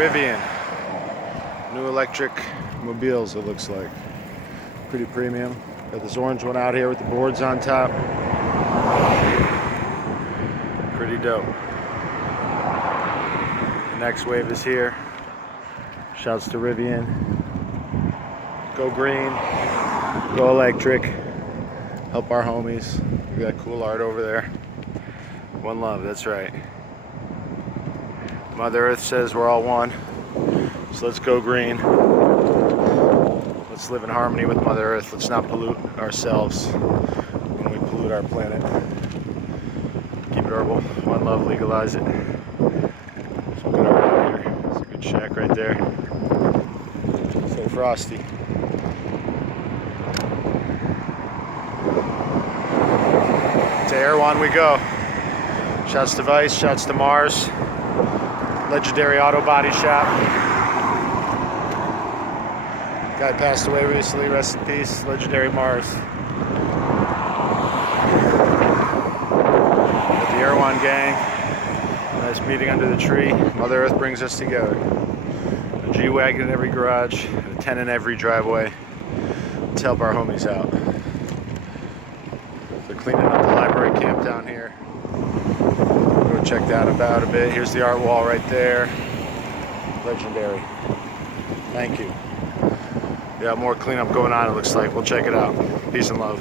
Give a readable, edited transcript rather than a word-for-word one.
Rivian. New electric mobiles, it looks like. Pretty premium. Got this orange one out here with the boards on top. Pretty dope. The next wave is here. Shouts to Rivian. Go green, go electric. Help our homies. We got cool art over there. One love, that's right. Mother Earth says we're all one. So let's go green. Let's live in harmony with Mother Earth. Let's not pollute ourselves when we pollute our planet. Keep it herbal. One love, legalize it. Some good art out here. It's a good shack right there. Stay frosty. To Erewhon we go. Shouts to Vice, shouts to Mars. Legendary auto body shop. Guy passed away recently, rest in peace, legendary Mars. With the Erewhon gang, nice meeting under the tree. Mother Earth brings us together. A G-Wagon in every garage, a 10 in every driveway. Let's help our homies out. They're cleaning up the library camp down here. Go check that out a bit. Here's the art wall right there. Legendary. Thank you. Yeah, more cleanup going on, it looks like. We'll check it out. Peace and love.